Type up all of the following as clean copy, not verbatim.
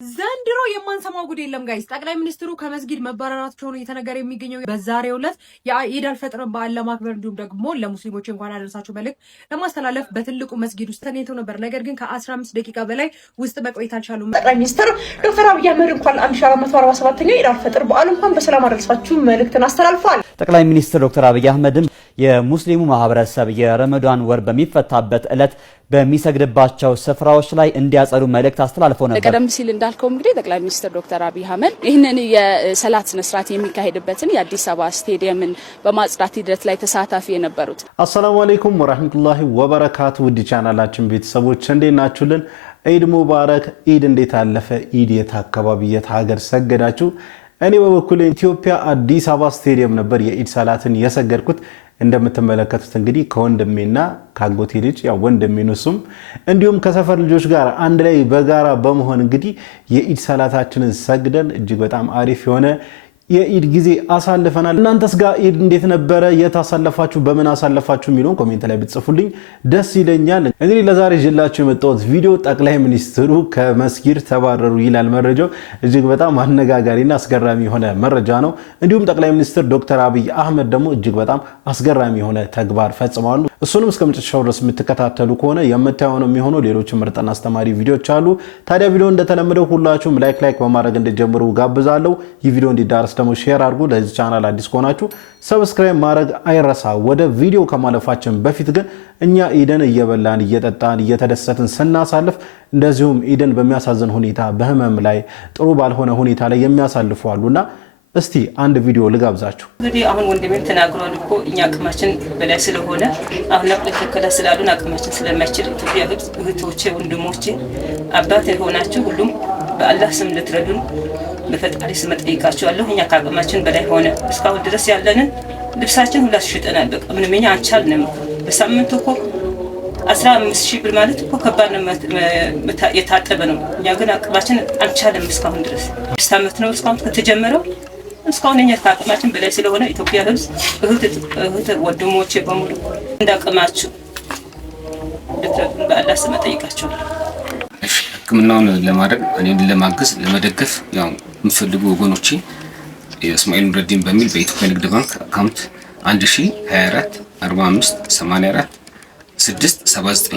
ዘንድሮ የማንሰማው ጉድ የለም ጋይስ። ጠቅላይ ሚኒስትሩ ከመስጊድ መባረራቸው ነው እየተነገረ የሚገኘው። በዛሬው ዕለት የኢድ አልፈጥርን በዓል ለማክበር እንዲሁም ደግሞ ለሙስሊሞች እንኳን አደረሳችሁ መልእክት ለማስተላለፍ በትልቁ መስጊድ ውስጥ ተገኝተው ነበር። ነገር ግን ከ15 ደቂቃ በላይ ውስጥ መቆየት አልቻሉም። ጠቅላይ ሚኒስትር ዶክተር አብይ አህመድ እንኳን 1447ኛው የኢድ አልፈጥር በዓል እንኳን በሰላም አደረሳችሁ መልእክትን አስተላልፈዋል። ጠቅላይ ሚኒስትር ዶክተር አብይ አህመድም የሙስሊሙ ማህበረሰብ የረመዳን ወር በሚፈታበት ዕለት በሚሰግድባቸው ስፍራዎች ላይ እንዲያጸዱ መልእክት አስተላልፈው ነበር። ቀደም ሲል እንዳልከው እንግዲህ ጠቅላይ ሚኒስትር ዶክተር አብይ አህመድ ይህንን የሰላት ስነ ስርዓት የሚካሄድበትን የአዲስ አበባ ስቴዲየምን በማጽዳት ሂደት ላይ ተሳታፊ የነበሩት። አሰላሙ አለይኩም ወራህመቱላሂ ወበረካቱ። ውድ ቻናላችን ቤተሰቦች እንዴት ናችሁልን? ኢድ ሙባረክ። ኢድ እንዴት አለፈ? ኢድ የት አካባቢ የት ሀገር ሰገዳችሁ? እኔ በበኩሌ ኢትዮጵያ አዲስ አበባ ስቴዲየም ነበር የኢድ ሰላትን የሰገድኩት። እንደምትመለከቱት እንግዲህ ከወንድሜና ካጎቴ ልጅ ያው ወንድሜ ነሱም እንዲሁም ከሰፈር ልጆች ጋር አንድ ላይ በጋራ በመሆን እንግዲህ የኢድ ሰላታችንን ሰግደን እጅግ በጣም አሪፍ የሆነ የኢድ ጊዜ አሳልፈናል። እናንተስ ጋር ኢድ እንዴት ነበረ? የታሳለፋችሁ በምን አሳለፋችሁ የሚለውን ኮሜንት ላይ ብትጽፉልኝ ደስ ይለኛል። እንግዲህ ለዛሬ ይዤላችሁ የመጣሁት ቪዲዮ ጠቅላይ ሚኒስትሩ ከመስጊድ ተባረሩ ይላል መረጃው። እጅግ በጣም አነጋጋሪና አስገራሚ የሆነ መረጃ ነው። እንዲሁም ጠቅላይ ሚኒስትር ዶክተር አብይ አህመድ ደግሞ እጅግ በጣም አስገራሚ የሆነ ተግባር ፈጽመዋል። እሱንም እስከ መጨረሻው ድረስ የምትከታተሉ ከሆነ የምታዩ ነው የሚሆነው። ሌሎች ምርጥና አስተማሪ ቪዲዮዎች አሉ። ታዲያ ቪዲዮ እንደተለመደው ሁላችሁም ላይክ በማድረግ እንድትጀምሩ ጋብዛለሁ። ይህ ቪዲዮ እንዲዳረስ ደግሞ ሼር አድርጉ። ለዚህ ቻናል አዲስ ከሆናችሁ ሰብስክራይብ ማድረግ አይረሳ። ወደ ቪዲዮ ከማለፋችን በፊት ግን እኛ ኢድን እየበላን እየጠጣን እየተደሰትን ስናሳልፍ እንደዚሁም ኢድን በሚያሳዝን ሁኔታ በህመም ላይ ጥሩ ባልሆነ ሁኔታ ላይ የሚያሳልፉ አሉና እስቲ አንድ ቪዲዮ ልጋብዛችሁ። እንግዲህ አሁን ወንድሜም ተናግሯል እኮ እኛ አቅማችን በላይ ስለሆነ አሁን ለከከለ ስላሉን አቅማችን ስለማይችል ኢትዮጵያ እህቶቼ ወንድሞቼ አባት የሆናችሁ ሁሉም በአላህ ስም ልትረዱን በፈጣሪ ስም ጠይቃችኋለሁ። እኛ ከአቅማችን በላይ ሆነ። እስካሁን ድረስ ያለንን ልብሳችን ሁላ ሽጠናል። በቃ ምንም እኛ አንቻልንም። በሳምንቱ እኮ 15,000 ብር ማለት እኮ ከባድ ነው። የታጠበ ነው። እኛ ግን አቅማችን አንቻልም። እስካሁን ድረስ 6 ዓመት ነው እስካሁን ከተጀመረው። እስካሁን እኛ ከአቅማችን በላይ ስለሆነ ኢትዮጵያ እህት ወንድሞቼ በሙሉ እንዳቅማችሁ ልትረዱን በአላህ ስም ጠይቃችኋለሁ። ሕክምናውን ለማድረግ እኔን ለማገዝ ለመደገፍ ያው የምፈልጉ ወገኖቼ የእስማኤል ኑረዲን በሚል በኢትዮጵያ ንግድ ባንክ አካውንት 1024 45 84 679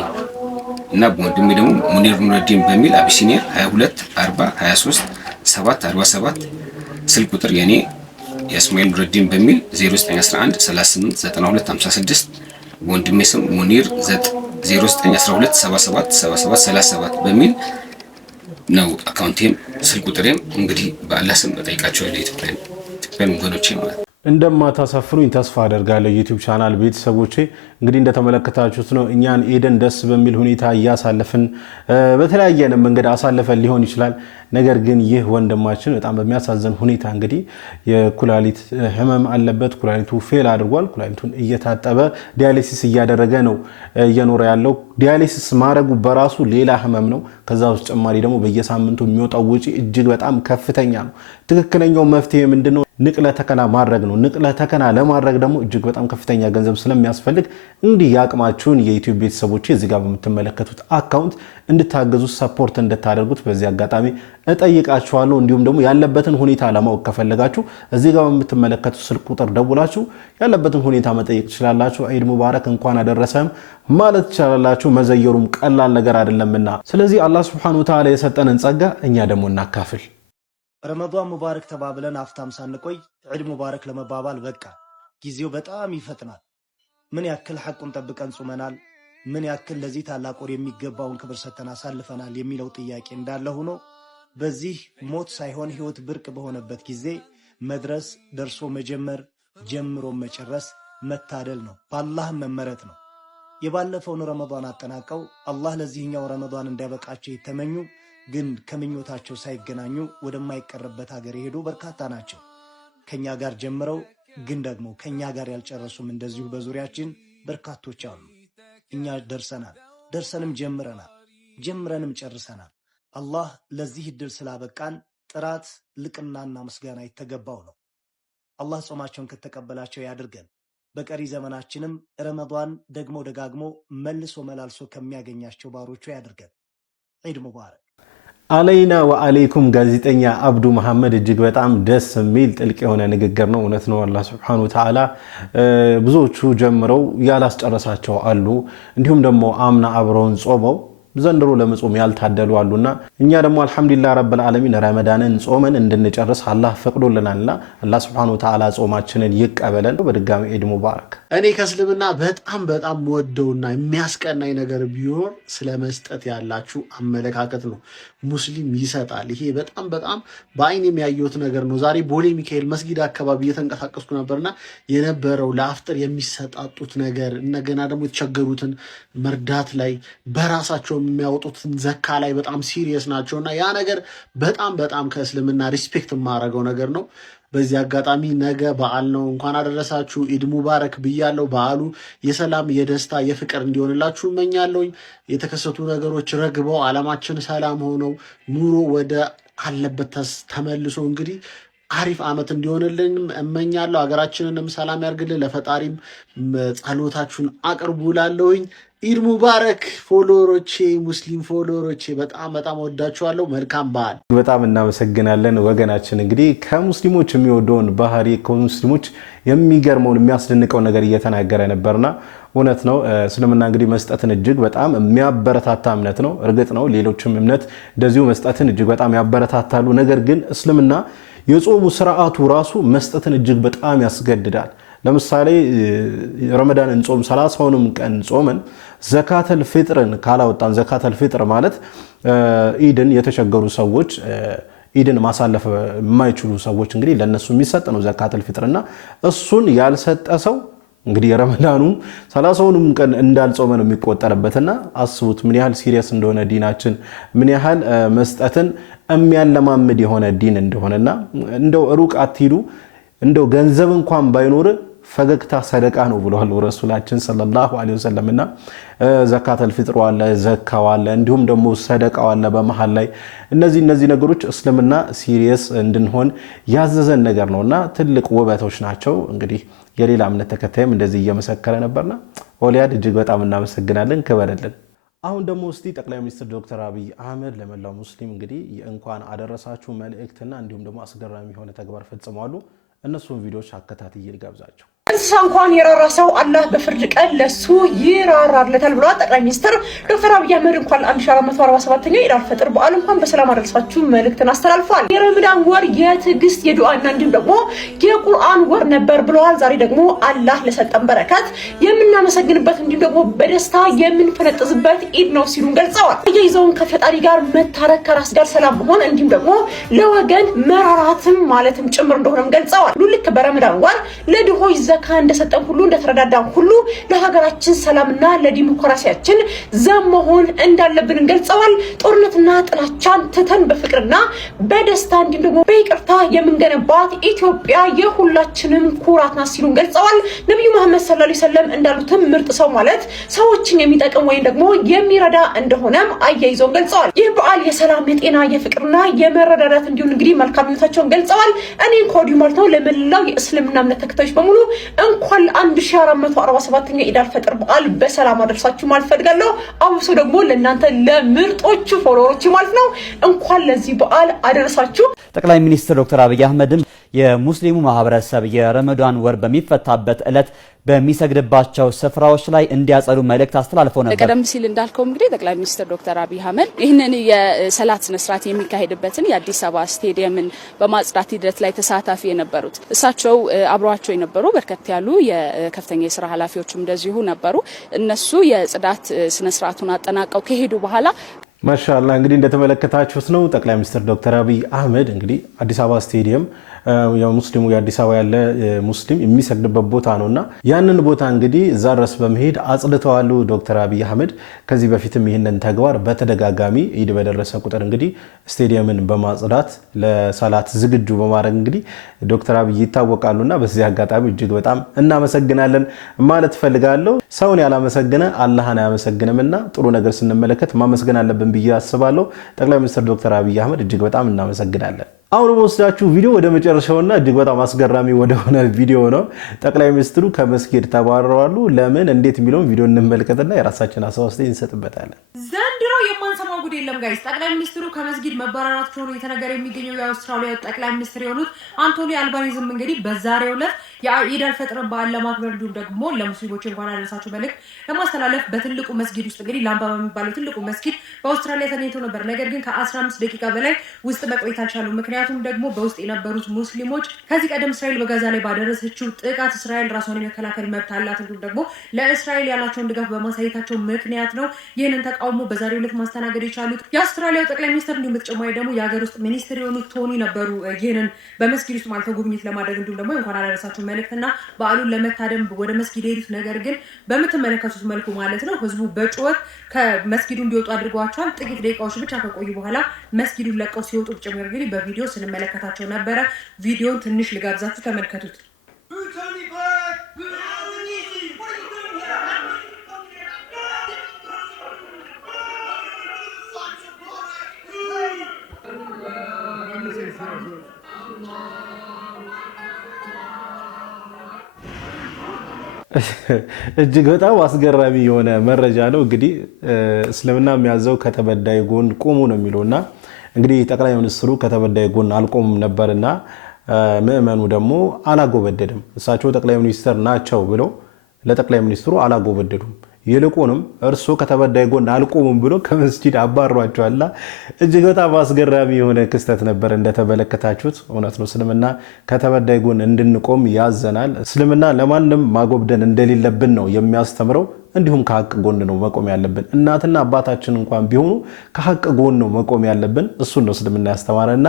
እና በወንድሜ ደግሞ ሙኒር ኑረዲን በሚል አቢሲኒያ 22 40 23 747 ስልክ ቁጥር የኔ የእስማኤል ኑረዲን በሚል 0911 38 92 56 በወንድሜ ስም ሙኒር 0912 77 77 37 በሚል ነው አካውንቴም ስልክ ቁጥሬም። እንግዲህ በአላህ ስም እጠይቃችኋለሁ ኢትዮጵያን ወገኖቼ ማለት ነው። እንደማታሳፍሩኝ ተስፋ አደርጋለሁ። ዩቲዩብ ቻናል ቤተሰቦቼ እንግዲህ እንደተመለከታችሁት ነው እኛን ኢድን ደስ በሚል ሁኔታ እያሳለፍን በተለያየ መንገድ አሳልፈን ሊሆን ይችላል። ነገር ግን ይህ ወንድማችን በጣም በሚያሳዝን ሁኔታ እንግዲህ የኩላሊት ህመም አለበት። ኩላሊቱ ፌል አድርጓል። ኩላሊቱን እየታጠበ ዲያሊሲስ እያደረገ ነው እየኖረ ያለው። ዲያሊሲስ ማድረጉ በራሱ ሌላ ህመም ነው። ከዛ በተጨማሪ ደግሞ በየሳምንቱ የሚወጣው ወጪ እጅግ በጣም ከፍተኛ ነው። ትክክለኛው መፍትሄ ምንድነው? ንቅለ ተከላ ማድረግ ነው። ንቅለ ተከላ ለማድረግ ደግሞ እጅግ በጣም ከፍተኛ ገንዘብ ስለሚያስፈልግ እንግዲህ ያቅማችሁን የዩቲዩብ ቤተሰቦች እዚህ ጋር በምትመለከቱት አካውንት እንድታገዙ ሰፖርት እንድታደርጉት በዚህ አጋጣሚ እጠይቃችኋለሁ። እንዲሁም ደግሞ ያለበትን ሁኔታ ለማወቅ ከፈለጋችሁ እዚህ ጋር በምትመለከቱት ስልክ ቁጥር ደውላችሁ ያለበትን ሁኔታ መጠየቅ ትችላላችሁ። ኢድ ሙባረክ እንኳን አደረሰም ማለት ትችላላችሁ። መዘየሩም ቀላል ነገር አይደለምና ስለዚህ አላህ Subhanahu Wa Ta'ala የሰጠንን ጸጋ እኛ ደግሞ እናካፍል። ረመዳን ሙባረክ ተባብለን አፍታም ሳንቆይ ዒድ ሙባረክ ለመባባል በቃ ጊዜው በጣም ይፈጥናል። ምን ያክል ሐቁን ጠብቀን ጾመናል፣ ምን ያክል ለዚህ ታላቅ ወር የሚገባውን ክብር ሰጥተን አሳልፈናል የሚለው ጥያቄ እንዳለ ሆኖ በዚህ ሞት ሳይሆን ህይወት ብርቅ በሆነበት ጊዜ መድረስ፣ ደርሶ መጀመር፣ ጀምሮ መጨረስ መታደል ነው፣ በአላህ መመረት ነው። የባለፈውን ረመዳን አጠናቀው አላህ ለዚህኛው ረመዳን እንዲያበቃቸው የተመኙ ግን ከምኞታቸው ሳይገናኙ ወደማይቀርበት ሀገር የሄዱ በርካታ ናቸው። ከኛ ጋር ጀምረው ግን ደግሞ ከኛ ጋር ያልጨረሱም እንደዚሁ በዙሪያችን በርካቶች አሉ። እኛ ደርሰናል፣ ደርሰንም ጀምረናል፣ ጀምረንም ጨርሰናል። አላህ ለዚህ እድል ስላበቃን ጥራት ልቅናና ምስጋና የተገባው ነው። አላህ ጾማቸውን ከተቀበላቸው ያድርገን። በቀሪ ዘመናችንም ረመዳን ደግሞ ደጋግሞ መልሶ መላልሶ ከሚያገኛቸው ባሮቹ ያድርገን። ዒድ ሙባረክ። አለይና ወአለይኩም ጋዜጠኛ አብዱ መሐመድ እጅግ በጣም ደስ የሚል ጥልቅ የሆነ ንግግር ነው። እውነት ነው። አላህ Subhanahu Wa Ta'ala ብዙዎቹ ጀምረው ያላስጨረሳቸው አሉ። እንዲሁም ደግሞ አምና አብረውን ጾመው ዘንድሮ ለመጾም ያልታደሉ አሉና እኛ ደግሞ አልহামዱሊላህ ረብል ዓለሚን ረመዳንን ጾመን እንድንጨርስ አላህ ፈቅዶልናልና አላህ Subhanahu Wa Ta'ala ጾማችንን ይቀበለን። በድጋሚ ኢድ ሙባረክ። እኔ ከእስልምና በጣም ወደውና የሚያስቀናኝ ነገር ቢሆን ስለመስጠት ያላችሁ አመለካከት ነው። ሙስሊም ይሰጣል። ይሄ በጣም በአይን የሚያየውት ነገር ነው። ዛሬ ቦሌ ሚካኤል መስጊድ አካባቢ እየተንቀሳቀስኩ ነበርና የነበረው ለአፍጥር የሚሰጣጡት ነገር እንደገና ደግሞ የተቸገሩትን መርዳት ላይ በራሳቸው የሚያወጡትን ዘካ ላይ በጣም ሲሪየስ ናቸውና ያ ነገር በጣም ከእስልምና ሪስፔክት የማደርገው ነገር ነው። በዚህ አጋጣሚ ነገ በዓል ነው። እንኳን አደረሳችሁ ኢድ ሙባረክ ብያለሁ። በዓሉ የሰላም የደስታ የፍቅር እንዲሆንላችሁ እመኛለሁ። የተከሰቱ ነገሮች ረግበው ዓለማችን ሰላም ሆነው ኑሮ ወደ አለበት ተመልሶ እንግዲህ አሪፍ አመት እንዲሆንልን እመኛለሁ። ሀገራችንንም ሰላም ያርግልን። ለፈጣሪም ጸሎታችሁን አቅርቡላለሁኝ። ኢድ ሙባረክ ፎሎወሮቼ፣ ሙስሊም ፎሎወሮቼ በጣም ወዳችኋለሁ። መልካም በዓል። በጣም እናመሰግናለን ወገናችን። እንግዲህ ከሙስሊሞች የሚወደውን ባህሪ ከሙስሊሞች የሚገርመውን የሚያስደንቀው ነገር እየተናገረ ነበርና እውነት ነው። እስልምና እንግዲህ መስጠትን እጅግ በጣም የሚያበረታታ እምነት ነው። እርግጥ ነው ሌሎችም እምነት እንደዚሁ መስጠትን እጅግ በጣም ያበረታታሉ። ነገር ግን እስልምና የጾሙ ስርዓቱ ራሱ መስጠትን እጅግ በጣም ያስገድዳል። ለምሳሌ ረመዳንን ጾም 30ንም ቀን ጾመን ዘካተል ፍጥርን ካላወጣን ዘካተል ፍጥር ማለት ኢድን የተቸገሩ ሰዎች ኢድን ማሳለፍ የማይችሉ ሰዎች እንግዲህ ለነሱ የሚሰጥ ነው ዘካተል ፍጥርና እሱን ያልሰጠ ሰው እንግዲህ ረመዳኑ 30ንም ቀን እንዳልጾመ ነው የሚቆጠርበትና አስቡት ምን ያህል ሲሪየስ እንደሆነ ዲናችን ምን ያህል መስጠትን የሚያለማምድ የሆነ ዲን እንደሆነና እንደው ሩቅ አትሂዱ እንደው ገንዘብ እንኳን ባይኖር ፈገግታ ሰደቃ ነው ብለዋል ረሱላችን ሰለላሁ ዐለይሂ ወሰለምና ዘካተል ፍጥር አለ ዘካው አለ እንዲሁም ደግሞ ሰደቃው አለ በመሃል ላይ እነዚህ ነገሮች እስልምና ሲሪየስ እንድንሆን ያዘዘን ነገር ነውና ትልቅ ውበቶች ናቸው። እንግዲህ የሌላ እምነት ተከታይም እንደዚህ እየመሰከረ ነበርና ኦሊያድ እጅግ በጣም እናመሰግናለን። ከበረልን። አሁን ደግሞ እስቲ ጠቅላይ ሚኒስትር ዶክተር አብይ አህመድ ለመላው ሙስሊም እንግዲህ እንኳን አደረሳችሁ መልእክትና እንዲሁም ደግሞ አስገራሚ የሆነ ተግባር ፈጽመዋል። እነሱን ቪዲዮዎች አከታትዬ ልጋብዛችሁ። እንስሳ እንኳን የራራ ሰው አላህ በፍርድ ቀን ለሱ ይራራለታል ብለዋል ጠቅላይ ሚኒስትር ዶክተር አብይ አህመድ። እንኳን 1447ኛው ኢድ አልፈጥር በዓል እንኳን በሰላም አደረሳችሁ መልእክትን አስተላልፈዋል። የረመዳን ወር የትዕግስት የዱዓና እንዲሁም ደግሞ የቁርአን ወር ነበር ብለዋል። ዛሬ ደግሞ አላህ ለሰጠን በረከት የምናመሰግንበት እንዲሁም ደግሞ በደስታ የምንፈነጥዝበት ኢድ ነው ሲሉ ገልጸዋል። አያይዘውን ከፈጣሪ ጋር መታረቅ ከራስ ጋር ሰላም መሆን እንዲሁም ደግሞ ለወገን መራራትም ማለትም ጭምር እንደሆነም ገልጸዋል። ልክ በረመዳን ወር ለድሆች ዘካ እንደሰጠን ሁሉ እንደተረዳዳን ሁሉ ለሀገራችን ሰላምና ለዲሞክራሲያችን ዘብ መሆን እንዳለብን ገልጸዋል። ጦርነትና ጥላቻን ትተን በፍቅርና በደስታ እንዲሁም ደግሞ በይቅርታ የምንገነባት ኢትዮጵያ የሁላችንም ኩራት ናት ሲሉ ገልጸዋል። ነብዩ መሐመድ ሰለላሁ ዐለይሂ ወሰለም እንዳሉትም ምርጥ ሰው ማለት ሰዎችን የሚጠቅም ወይም ደግሞ የሚረዳ እንደሆነም አያይዘው ገልጸዋል። ይህ በዓል የሰላም የጤና የፍቅርና የመረዳዳት እንዲሁም እንግዲህ መልካም ምኞታቸውን ገልጸዋል። እኔ ኮዲ ማለት ነው ለመላው የእስልምና እምነት ተከታዮች በሙሉ እንኳን 1447ኛው ኢድ አልፈጥር በዓል በሰላም አደረሳችሁ ማለት ፈልጋለሁ። አብሶ ደግሞ ለእናንተ ለምርጦቹ ፎሎወሮች ማለት ነው እንኳን ለዚህ በዓል አደረሳችሁ። ጠቅላይ ሚኒስትር ዶክተር አብይ አህመድም የሙስሊሙ ማህበረሰብ የረመዳን ወር በሚፈታበት ዕለት በሚሰግድባቸው ስፍራዎች ላይ እንዲያጸዱ መልእክት አስተላልፈው ነበር። ቀደም ሲል እንዳልከው እንግዲህ ጠቅላይ ሚኒስትር ዶክተር አብይ አህመድ ይህንን የሰላት ስነስርዓት የሚካሄድበትን የአዲስ አበባ ስቴዲየምን በማጽዳት ሂደት ላይ ተሳታፊ የነበሩት እሳቸው አብሯቸው የነበሩ በርከት ያሉ የከፍተኛ የስራ ኃላፊዎችም እንደዚሁ ነበሩ። እነሱ የጽዳት ስነስርዓቱን አጠናቀው ከሄዱ በኋላ ማሻአላህ እንግዲህ እንደተመለከታችሁት ነው ጠቅላይ ሚኒስትር ዶክተር አብይ አህመድ እንግዲህ አዲስ አበባ ስቴዲየም ሙስሊሙ የአዲስ አበባ ያለ ሙስሊም የሚሰግድበት ቦታ ነውና ያንን ቦታ እንግዲህ እዛ ድረስ በመሄድ አጽድተዋል ዶክተር አብይ አህመድ። ከዚህ በፊትም ይህንን ተግባር በተደጋጋሚ ኢድ በደረሰ ቁጥር እንግዲህ ስቴዲየምን በማጽዳት ለሰላት ዝግጁ በማድረግ እንግዲህ ዶክተር አብይ ይታወቃሉና በዚህ አጋጣሚ እጅግ በጣም እናመሰግናለን ማለት ፈልጋለሁ። ሰውን ያላመሰገነ አላህን አያመሰግንምና ጥሩ ነገር ስንመለከት ማመስገን አለብን ብዬ አስባለሁ። ጠቅላይ ሚኒስትር ዶክተር አብይ አህመድ እጅግ በጣም እናመሰግናለን። አሁን ወስዳችሁ ቪዲዮ ወደ መጨረሻውና እጅግ በጣም አስገራሚ ወደሆነ ቪዲዮ ነው። ጠቅላይ ሚኒስትሩ ከመስጊድ ተባረዋሉ። ለምን እንዴት የሚለውን ቪዲዮ እንመልከትና የራሳችን አስተያየት እንሰጥበታለን። ዘንድሮ የማንሰማው ጉድ የለም ጋይስ። ጠቅላይ ሚኒስትሩ ከመስጊድ መባረራቸው ነው የተነገረ የሚገኘው። የአውስትራሊያ ጠቅላይ ሚኒስትር የሆኑት አንቶኒ አልባኒዝም እንግዲህ በዛሬው ዕለት የኢድ አልፈጥርን በዓል ለማክበር እንዲሁም ደግሞ ለሙስሊሞች እንኳን አደረሳችሁ መልእክት ለማስተላለፍ በትልቁ መስጊድ ውስጥ እንግዲህ ላምባ በሚባለው ትልቁ መስጊድ በአውስትራሊያ ተገኝተው ነበር። ነገር ግን ከ15 ደቂቃ በላይ ውስጥ መቆየት አልቻሉም። ምክንያቱም ደግሞ በውስጥ የነበሩት ሙስሊሞች ከዚህ ቀደም እስራኤል በጋዛ ላይ ባደረሰችው ጥቃት እስራኤል ራሷን የመከላከል መብት አላት እንዲሁም ደግሞ ለእስራኤል ያላቸውን ድጋፍ በማሳየታቸው ምክንያት ነው ይህንን ተቃውሞ በዛሬው ዕለት ማስተናገድ የቻሉት። የአውስትራሊያው ጠቅላይ ሚኒስትር እንዲሁም በተጨማሪ ደግሞ የሀገር ውስጥ ሚኒስትር የሆኑት ቶኒ ነበሩ ይህንን በመስጊድ ውስጥ ማለት ጉብኝት ለማድረግ እንዲሁም ደግሞ እንኳን አደረሳችሁ መልእክትና በዓሉን ለመታደም ወደ መስጊድ ሄዱት። ነገር ግን በምትመለከቱት መልኩ ማለት ነው ህዝቡ በጩኸት ከመስጊዱ እንዲወጡ አድርጓቸዋል። ጥቂት ደቂቃዎች ብቻ ከቆዩ በኋላ መስጊዱን ለቀው ሲወጡ ጭምር እንግዲህ በቪዲዮ ስንመለከታቸው ነበረ። ቪዲዮን ትንሽ ልጋብዛችሁ ተመልከቱት። እጅግ በጣም አስገራሚ የሆነ መረጃ ነው። እንግዲህ እስልምና የሚያዘው ከተበዳይ ጎን ቆሙ ነው የሚለውና እንግዲህ ጠቅላይ ሚኒስትሩ ከተበዳይ ጎን አልቆሙም ነበርና ምዕመኑ ደግሞ አላጎበደድም። እሳቸው ጠቅላይ ሚኒስትር ናቸው ብለው ለጠቅላይ ሚኒስትሩ አላጎበደዱም። ይልቁንም እርሱ ከተበዳይ ጎን አልቆሙም ብሎ ከመስጂድ አባሯቸዋልና እጅግ በጣም አስገራሚ የሆነ ክስተት ነበር እንደተመለከታችሁት። እውነት ነው፣ እስልምና ከተበዳይ ጎን እንድንቆም ያዘናል። እስልምና ለማንም ማጎብደን እንደሌለብን ነው የሚያስተምረው። እንዲሁም ከሀቅ ጎን ነው መቆም ያለብን። እናትና አባታችን እንኳን ቢሆኑ ከሀቅ ጎን ነው መቆም ያለብን። እሱን ነው እስልምና ያስተማረና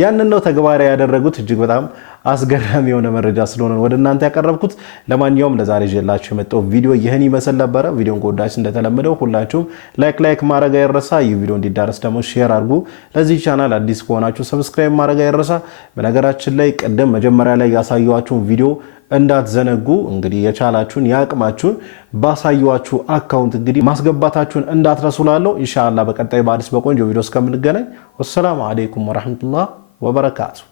ያንን ነው ተግባራዊ ያደረጉት። እጅግ በጣም አስገራሚ የሆነ መረጃ ስለሆነ ወደ እናንተ ያቀረብኩት። ለማንኛውም ለዛሬ ይዤላችሁ የመጣው ቪዲዮ ይህን ይመስል ነበረ። ቪዲዮን ከወዳችሁ እንደተለመደው ሁላችሁም ላይክ ማድረግ አይረሳ። ይህ ቪዲዮ እንዲዳረስ ደግሞ ሼር አድርጉ። ለዚህ ቻናል አዲስ ከሆናችሁ ሰብስክራይብ ማድረግ አይረሳ። በነገራችን ላይ ቀደም መጀመሪያ ላይ ያሳየኋችሁን ቪዲዮ እንዳትዘነጉ። እንግዲህ የቻላችሁን ያቅማችሁን ባሳየኋችሁ አካውንት እንግዲህ ማስገባታችሁን እንዳትረሱላለሁ። ኢንሻአላህ በቀጣይ በአዲስ በቆንጆ ቪዲዮ እስከምንገናኝ ወሰላሙ አለይኩም ወራህመቱላህ ወበረካቱ።